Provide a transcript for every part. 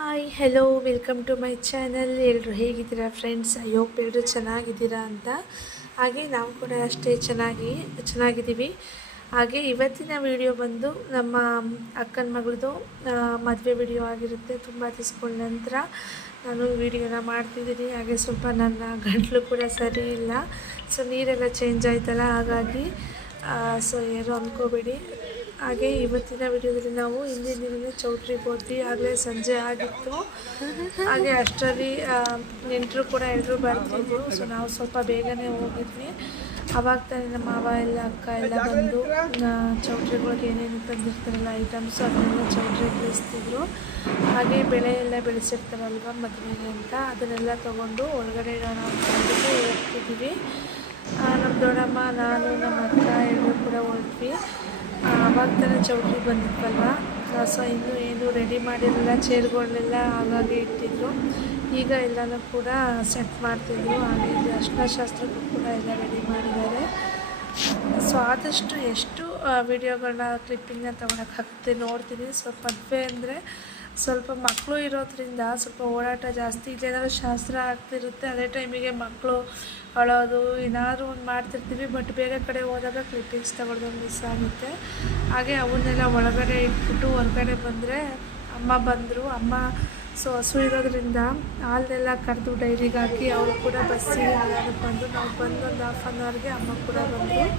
Hi hello welcome to my channel. ಎಲ್ಲರೂ ಹೇಗಿದ್ದೀರಾ friends? I hope ಎಲ್ಲರೂ ಚೆನ್ನಾಗಿದ್ದೀರಾ ಅಂತ. ಹಾಗೆ ನಾವು ಕೂಡ ಅಷ್ಟೇ ಚೆನ್ನಾಗಿದ್ದೀವಿ. ಹಾಗೆ ಇವತ್ತಿನ ವಿಡಿಯೋ ಬಂದು ನಮ್ಮ ಅಕ್ಕನ ಮಗಳದು ಮದುವೆ ವಿಡಿಯೋ ಆಗಿರುತ್ತೆ. ತುಂಬ ದಿವಸಗಳ ನಂತರ ನಾನು ವಿಡಿಯೋನ ಮಾಡ್ತಿದ್ದೀನಿ. ಹಾಗೆ ಸ್ವಲ್ಪ ನನ್ನ ಗಂಟಲು ಕೂಡ ಸರಿ ಇಲ್ಲ, ಸೊ ನೀರೆಲ್ಲ ಚೇಂಜ್ ಆಯ್ತಲ್ಲ, ಹಾಗಾಗಿ ಸೊ ಏನು ಅಂದ್ಕೋಬೇಡಿ. ಹಾಗೆ ಇವತ್ತಿನ ವಿಡಿಯೋದಲ್ಲಿ ನಾವು ಹಿಂದಿನ ದಿನ ಚೌಟ್ರಿಗೆ ಹೋದ್ವಿ. ಆಗಲೇ ಸಂಜೆ ಆಗಿತ್ತು. ಹಾಗೆ ಅಷ್ಟರಲ್ಲಿ ನೆಂಟರು ಕೂಡ ಎಲ್ಲರೂ ಬರ್ತಿದ್ರು. ಸೊ ನಾವು ಸ್ವಲ್ಪ ಬೇಗನೆ ಹೋಗಿದ್ವಿ. ಆವಾಗ ತಾನೇ ನಮ್ಮ ಮಾವ ಎಲ್ಲ ಅಕ್ಕ ಎಲ್ಲ ಬಂದು ಚೌಟ್ರಿಗಳಿಗೆ ಏನೇನು ತಂದಿರ್ತಾರಲ್ಲ ಐಟಮ್ಸು ಅದನ್ನೆಲ್ಲ ಚೌಟ್ರಿಗೆ ಬೆಳೆಸ್ತಿದ್ರು. ಹಾಗೆ ಬೆಳೆ ಎಲ್ಲ ಬೆಳೆಸಿರ್ತಾರಲ್ವ ಮದುವೆಗೆ ಅಂತ, ಅದನ್ನೆಲ್ಲ ತೊಗೊಂಡು ಒಳಗಡೆ ಇಡೋಣ ಅಂತ ಹೋಗ್ತಿದ್ವಿ. ನಮ್ಮ ದೊಡ್ಡಮ್ಮ, ನಾನು, ನಮ್ಮ ಅಕ್ಕ ಎಲ್ಲರೂ ಕೂಡ ಹೊರಟ್ವಿ. ಆವಾಗ ತಾನೇ ಚೌಟ್ರಿಗೆ ಬಂದಿದ್ವಲ್ವ, ಸೊ ಇನ್ನೂ ಏನು ರೆಡಿ ಮಾಡಿರಲಿಲ್ಲ, ಚೇರ್ಗಳನ್ನೆಲ್ಲ ಹಾಗಾಗಿ ಇಟ್ಟಿದ್ರು. ಈಗ ಎಲ್ಲನೂ ಕೂಡ ಸೆಟ್ ಮಾಡ್ತಿದ್ರು. ಹಾಗೆ ಅರ್ಶಿನ ಶಾಸ್ತ್ರಕ್ಕೂ ಕೂಡ ಎಲ್ಲ ರೆಡಿ ಮಾಡಿದ್ದಾರೆ. ಸೊ ಆದಷ್ಟು ಎಷ್ಟು ವಿಡಿಯೋಗಳನ್ನ ಕ್ಲಿಪ್ಪಿಂಗ್ನ ತೊಗೊಳಕ್ಕಾಗುತ್ತೆ ನೋಡ್ತೀನಿ. ಸ್ವಲ್ಪ ಮದುವೆ ಅಂದರೆ ಸ್ವಲ್ಪ ಮಕ್ಕಳು ಇರೋದ್ರಿಂದ ಸ್ವಲ್ಪ ಓಡಾಟ ಜಾಸ್ತಿ. ಇಲ್ಲೇನಾದ್ರು ಶಾಸ್ತ್ರ ಆಗ್ತಿರುತ್ತೆ, ಅದೇ ಟೈಮಿಗೆ ಮಕ್ಕಳು ಅಳೋದು ಏನಾದರೂ ಒಂದು ಮಾಡ್ತಿರ್ತೀವಿ. ಬಟ್ ಬೇರೆ ಕಡೆ ಹೋದಾಗ ಕ್ಲಿಪ್ಪಿಂಗ್ಸ್ ತಗೊಳ್ಳೋದು ಮಿಸ್ ಆಗುತ್ತೆ. ಹಾಗೆ ಅವನ್ನೆಲ್ಲ ಒಳಗಡೆ ಇಟ್ಬಿಟ್ಟು ಹೊರಗಡೆ ಬಂದರೆ ಅಮ್ಮ ಬಂದರು. ಅಮ್ಮ ಸೊ ಹಸು ಇರೋದ್ರಿಂದ ಹಾಲನ್ನೆಲ್ಲ ಕರೆದು ಡೈರಿಗೆ ಹಾಕಿ ಅವರು ಕೂಡ ಬಸ್ಸಿಗೆ ಎಲ್ಲರೂ ಬಂದು, ನಾವು ಬಂದು ಒಂದು ಹಾಫ್ ಆನ್ ಅವರ್ಗೆ ಅಮ್ಮ ಕೂಡ ಬಂದರು.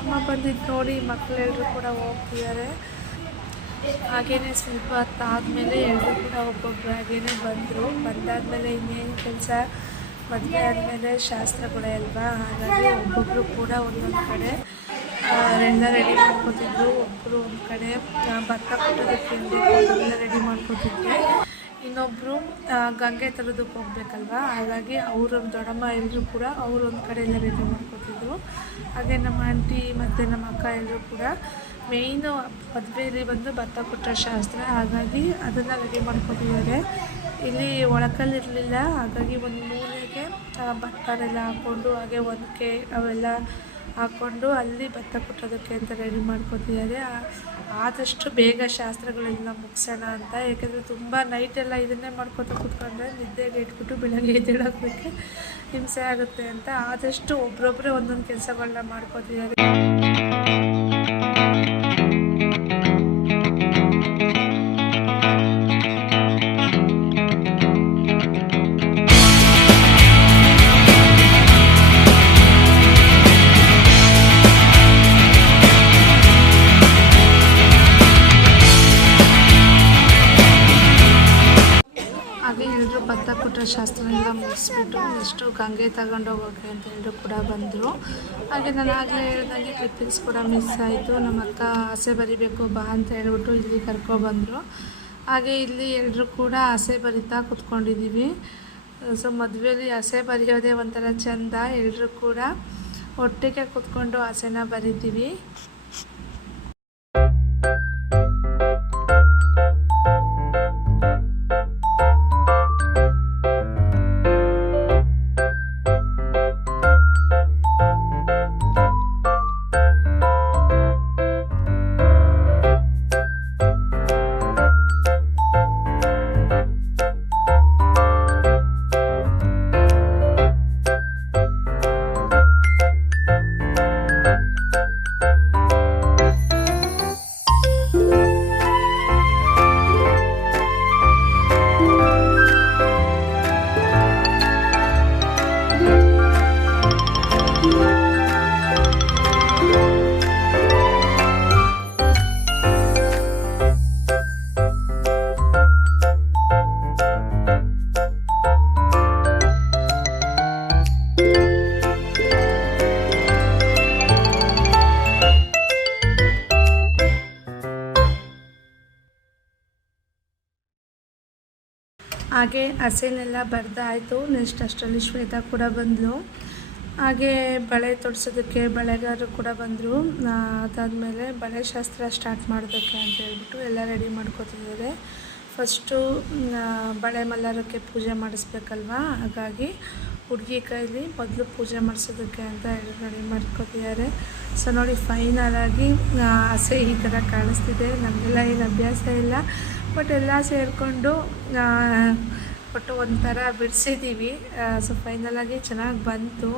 ಅಮ್ಮ ಬಂದಿದ್ದು ನೋಡಿ ಮಕ್ಕಳೆಲ್ಲರೂ ಕೂಡ ಹೋಗ್ತಿದ್ದಾರೆ. ಹಾಗೆಯೇ ಸ್ವಲ್ಪ ಹೊತ್ತಾದಮೇಲೆ ಎಲ್ಲರೂ ಕೂಡ ಒಬ್ಬೊಬ್ಬರು ಹಾಗೇ ಬಂದರು. ಬಂದಾದಮೇಲೆ ಇನ್ನೇನು ಕೆಲಸ, ಮದುವೆ ಆದಮೇಲೆ ಶಾಸ್ತ್ರಗಳೇ ಅಲ್ವಾ, ಹಾಗಾಗಿ ಒಬ್ಬೊಬ್ಬರು ಕೂಡ ಒಂದೊಂದು ಕಡೆ ಎಲ್ಲ ರೆಡಿ ಮಾಡ್ಕೋತಿದ್ರು. ಒಬ್ಬರು ಒಂದು ಕಡೆ ಭತ್ತ ಕೊಟ್ಟೋದಕ್ಕೆ ಎಲ್ಲ ರೆಡಿ ಮಾಡ್ಕೋತಿದ್ರು. ಇನ್ನೊಬ್ಬರು ಗಂಗೆ ತರೋದಕ್ಕೆ ಹೋಗ್ಬೇಕಲ್ವ, ಹಾಗಾಗಿ ಅವರು ದೊಡ್ಡಮ್ಮ ಎಲ್ಲರೂ ಕೂಡ ಒಂದು ಕಡೆ ಎಲ್ಲ ರೆಡಿ ಮಾಡ್ಕೋತಿದ್ರು. ಹಾಗೆ ನಮ್ಮ ಆಂಟಿ ಮತ್ತು ನಮ್ಮ ಅಕ್ಕ ಎಲ್ಲರೂ ಕೂಡ ಮೇಯ್ನು ಮದುವೆಯಲ್ಲಿ ಬಂದು ಭತ್ತ ಕೊಟ್ಟೋ ಶಾಸ್ತ್ರ, ಹಾಗಾಗಿ ಅದನ್ನು ರೆಡಿ ಮಾಡ್ಕೊತಿದ್ದಾರೆ. ಇಲ್ಲಿ ಒಳಕಲ್ಲಿರಲಿಲ್ಲ, ಹಾಗಾಗಿ ಒಂದು ಮೂಲೆಗೆ ಭತ್ತನೆಲ್ಲ ಹಾಕ್ಕೊಂಡು ಹಾಗೆ ಒನಕೆ ಅವೆಲ್ಲ ಹಾಕ್ಕೊಂಡು ಅಲ್ಲಿ ಭತ್ತ ಕೊಟ್ಟೋದಕ್ಕೆ ಅಂತ ರೆಡಿ ಮಾಡ್ಕೊತಿದ್ದಾರೆ. ಆದಷ್ಟು ಬೇಗ ಶಾಸ್ತ್ರಗಳೆಲ್ಲ ಮುಗಿಸೋಣ ಅಂತ, ಯಾಕೆಂದರೆ ತುಂಬ ನೈಟೆಲ್ಲ ಇದನ್ನೇ ಮಾಡ್ಕೊತಾ ಕೂತ್ಕೊಂಡ್ರೆ ನಿದ್ದೆಗೆ ಇಟ್ಬಿಟ್ಟು ಬೆಳಗ್ಗೆ ಎದ್ದೇಳೋದಕ್ಕೆ ಹಿಂಸೆ ಆಗುತ್ತೆ ಅಂತ ಆದಷ್ಟು ಒಬ್ಬರೊಬ್ಬರೇ ಒಂದೊಂದು ಕೆಲಸಗಳನ್ನ ಮಾಡ್ಕೊತಿದ್ದಾರೆ. ಹಾಗೆ ಎಲ್ಲರೂ ಭತ್ತ ಕೊಟ್ಟರೆ ಶಾಸ್ತ್ರನೆಲ್ಲ ಮುಗಿಸ್ಬಿಟ್ಟು ನೆಕ್ಸ್ಟು ಗಂಗೆ ತಗೊಂಡೋಗೋಕೆ ಅಂತ ಎಲ್ಲರೂ ಕೂಡ ಬಂದರು. ಹಾಗೆ ನಾನು ಆಗಲೇ ಹೇಳ್ದಂಗೆ ಕ್ಲಿಪ್ಪಿಂಗ್ಸ್ ಕೂಡ ಮಿಸ್ ಆಯಿತು. ನಮ್ಮ ಅಕ್ಕ ಆಸೆ ಬರಿಬೇಕು ಬಾ ಅಂತ ಹೇಳ್ಬಿಟ್ಟು ಇಲ್ಲಿ ಕರ್ಕೊಬಂದರು. ಹಾಗೆ ಇಲ್ಲಿ ಎಲ್ಲರೂ ಕೂಡ ಆಸೆ ಬರಿತಾ ಕೂತ್ಕೊಂಡಿದ್ದೀವಿ. ಸೊ ಮದುವೆಯಲ್ಲಿ ಆಸೆ ಬರೆಯೋದೇ ಒಂಥರ ಚೆಂದ. ಎಲ್ಲರೂ ಕೂಡ ಒಟ್ಟಿಗೆ ಕೂತ್ಕೊಂಡು ಆಸೆನ ಬರಿತೀವಿ. ಹಾಗೆ ಹಸೆನೆಲ್ಲ ಬರೆದಾಯಿತು. ನೆಕ್ಸ್ಟ್ ಅಷ್ಟರಲ್ಲಿ ಶ್ವೇತಾ ಕೂಡ ಬಂದಳು. ಹಾಗೆ ಬಳೆ ತೊಡಿಸೋದಕ್ಕೆ ಬಳೆಗಾರರು ಕೂಡ ಬಂದರು. ಅದಾದಮೇಲೆ ಬಳೆ ಶಾಸ್ತ್ರ ಸ್ಟಾರ್ಟ್ ಮಾಡೋದಕ್ಕೆ ಅಂತ ಹೇಳ್ಬಿಟ್ಟು ಎಲ್ಲ ರೆಡಿ ಮಾಡ್ಕೋತಿದ್ದಾರೆ. ಫಸ್ಟು ಬಳೆ ಮಲ್ಲಾರಕ್ಕೆ ಪೂಜೆ ಮಾಡಿಸ್ಬೇಕಲ್ವ, ಹಾಗಾಗಿ ಹುಡುಗಿ ಕೈಲಿ ಮೊದಲು ಪೂಜೆ ಮಾಡಿಸೋದಕ್ಕೆ ಅಂತ ಹೇಳಿ ರೆಡಿ ಮಾಡ್ಕೋತಿದ್ದಾರೆ. ಸೊ ನೋಡಿ ಫೈನಲ್ ಆಗಿ ಹಸೆ ಈ ಥರ ಕಾಣಿಸ್ತಿದೆ. ನಮಗೆಲ್ಲ ಏನು ಅಭ್ಯಾಸ ಇಲ್ಲ, ಬಟ್ ಎಲ್ಲ ಸೇರಿಕೊಂಡು ಒಟ್ಟು ಒಂಥರ ಬಿಡಿಸಿದ್ದೀವಿ. ಸೊ ಫೈನಲಾಗಿ ಚೆನ್ನಾಗಿ ಬಂತು.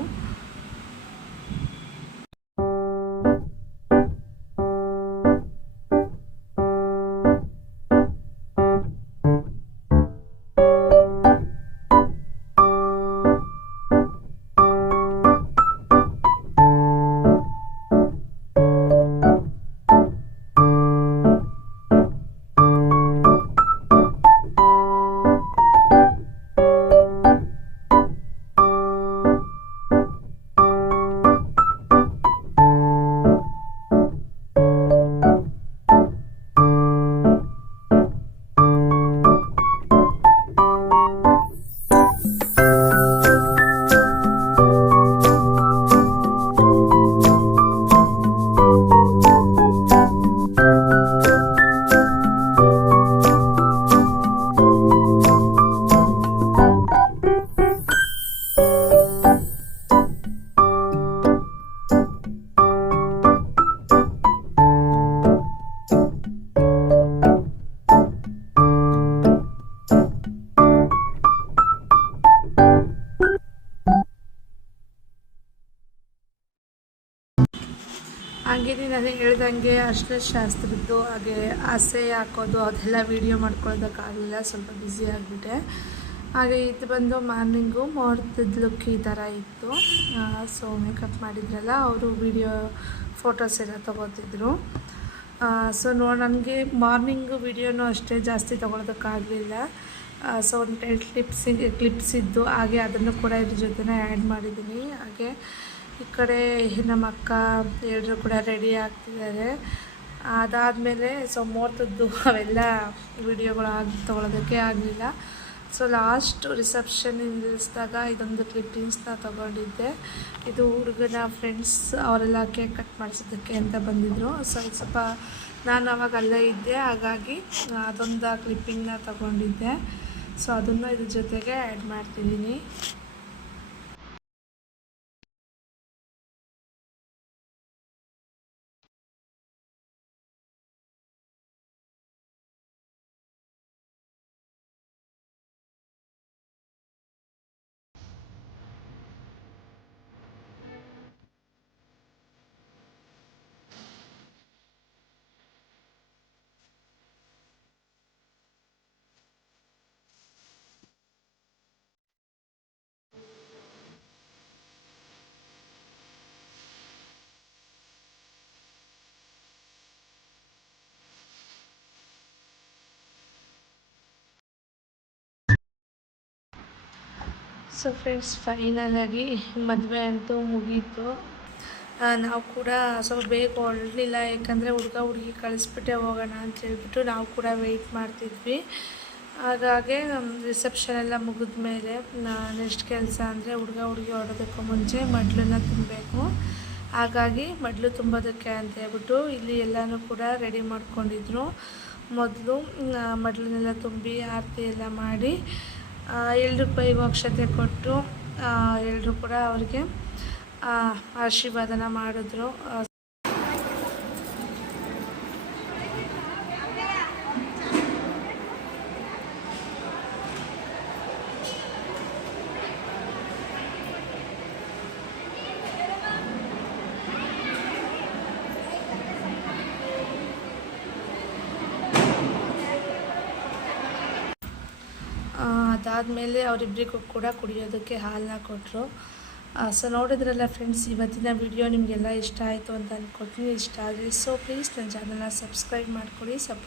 ಹಾಗೆ ನಾನು ಹೇಳ್ದಂಗೆ ಅರಿಶಿನ ಶಾಸ್ತ್ರದ್ದು ಹಾಗೆ ಆಸೆ ಹಾಕೋದು ಅದೆಲ್ಲ ವೀಡಿಯೋ ಮಾಡ್ಕೊಳ್ಳೋದಕ್ಕಾಗಲಿಲ್ಲ, ಸ್ವಲ್ಪ ಬ್ಯುಸಿ ಆಗಿಬಿಟ್ಟೆ. ಹಾಗೆ ಇದು ಬಂದು ಮಾರ್ನಿಂಗು ಮುಹೂರ್ತದ ಲುಕ್ ಈ ಥರ ಇತ್ತು. ಸೊ ಮೇಕಪ್ ಮಾಡಿದ್ರಲ್ಲ ಅವರು ವೀಡಿಯೋ ಫೋಟೋಸ್ ಎಲ್ಲ ತೊಗೋತಿದ್ರು. ಸೊ ನನಗೆ ಮಾರ್ನಿಂಗು ವೀಡಿಯೋನೂ ಅಷ್ಟೇ ಜಾಸ್ತಿ ತೊಗೊಳೋದಕ್ಕಾಗಲಿಲ್ಲ. ಸೊ ಒಂದು 2 ಕ್ಲಿಪ್ಸ್ ಇದ್ದು ಹಾಗೆ ಅದನ್ನು ಕೂಡ ಇದ್ರ ಜೊತೆನೇ ಆ್ಯಡ್ ಮಾಡಿದ್ದೀನಿ. ಹಾಗೆ ಈ ಕಡೆ ನಮ್ಮ ಅಕ್ಕ ಎಲ್ಲರೂ ಕೂಡ ರೆಡಿ ಆಗ್ತಿದ್ದಾರೆ. ಅದಾದಮೇಲೆ ಸೊ ಮುಹೂರ್ತದ್ದು ಅವೆಲ್ಲ ವೀಡಿಯೋಗಳು ತೊಗೊಳೋದಕ್ಕೆ ಆಗಲಿಲ್ಲ. ಸೊ ಲಾಸ್ಟ್ ರಿಸೆಪ್ಷನ್ ನಿಲ್ಲಿಸಿದಾಗ ಇದೊಂದು ಕ್ಲಿಪ್ಪಿಂಗ್ಸ್ನ ತೊಗೊಂಡಿದ್ದೆ. ಇದು ಹುಡುಗನ ಫ್ರೆಂಡ್ಸ್ ಅವರೆಲ್ಲ ಕೇಕ್ ಕಟ್ ಮಾಡಿಸೋದಕ್ಕೆ ಅಂತ ಬಂದಿದ್ದರು. ಸೊ ಸ್ವಲ್ಪ ನಾನು ಅವಾಗ ಅಲ್ಲೇ ಇದ್ದೆ, ಹಾಗಾಗಿ ಅದೊಂದು ಕ್ಲಿಪ್ಪಿಂಗ್ನ ತೊಗೊಂಡಿದ್ದೆ. ಸೊ ಅದನ್ನು ಇದ್ರ ಜೊತೆಗೆ ಆ್ಯಡ್ ಮಾಡ್ತಿದ್ದೀನಿ. ಸೊ ಫ್ರೆಂಡ್ಸ್, ಫೈನಲಾಗಿ ಮದುವೆ ಅಂತೂ ಮುಗೀತು. ನಾವು ಕೂಡ ಸ್ವಲ್ಪ ಬೇಗ ಹೊರಡಲಿಲ್ಲ, ಯಾಕಂದರೆ ಹುಡುಗಿ ಕಳಿಸ್ಬಿಟ್ಟೆ ಹೋಗೋಣ ಅಂತ ಹೇಳ್ಬಿಟ್ಟು ನಾವು ಕೂಡ ವೆಯ್ಟ್ ಮಾಡ್ತಿದ್ವಿ. ಹಾಗಾಗಿ ರಿಸೆಪ್ಷನ್ ಎಲ್ಲ ಮುಗಿದ ಮೇಲೆ ನೆಕ್ಸ್ಟ್ ಕೆಲಸ ಅಂದರೆ ಹುಡುಗಿ ಹೊರಡೋದಕ್ಕೂ ಮುಂಚೆ ಮಡ್ಲನ್ನ ತುಂಬಬೇಕು. ಹಾಗಾಗಿ ಮಡ್ಲು ತುಂಬೋದಕ್ಕೆ ಅಂತ ಹೇಳ್ಬಿಟ್ಟು ಇಲ್ಲಿ ಎಲ್ಲನೂ ಕೂಡ ರೆಡಿ ಮಾಡ್ಕೊಂಡಿದ್ರು. ಮೊದಲು ಮಡ್ಲನ್ನೆಲ್ಲ ತುಂಬಿ ಆರತಿ ಎಲ್ಲ ಮಾಡಿ ಎಲ್ಲರೂ ಕೈಗೂ ಅಕ್ಷತೆ ಕೊಟ್ಟು ಎಲ್ಲರೂ ಕೂಡ ಅವ್ರಿಗೆ ಆಶೀರ್ವಾದನ ಮಾಡಿದ್ರು. ಅದಾದಮೇಲೆ ಅವರಿಬ್ಬರಿಗೂ ಕೂಡ ಕುಡಿಯೋದಕ್ಕೆ ಹಾಲನ್ನ ಕೊಟ್ಟರು. ಸೊ ನೋಡಿದ್ರಲ್ಲ ಫ್ರೆಂಡ್ಸ್, ಇವತ್ತಿನ ವಿಡಿಯೋ ನಿಮಗೆಲ್ಲ ಇಷ್ಟ ಆಯಿತು ಅಂತ ಅಂದ್ಕೊಳ್ತೀನಿ. ಇಷ್ಟ ಆದರೆ ಸೊ ಪ್ಲೀಸ್ ನನ್ನ ಚಾನಲ್ನ ಸಬ್ಸ್ಕ್ರೈಬ್ ಮಾಡ್ಕೊಳ್ಳಿ, ಸಪೋರ್ಟ್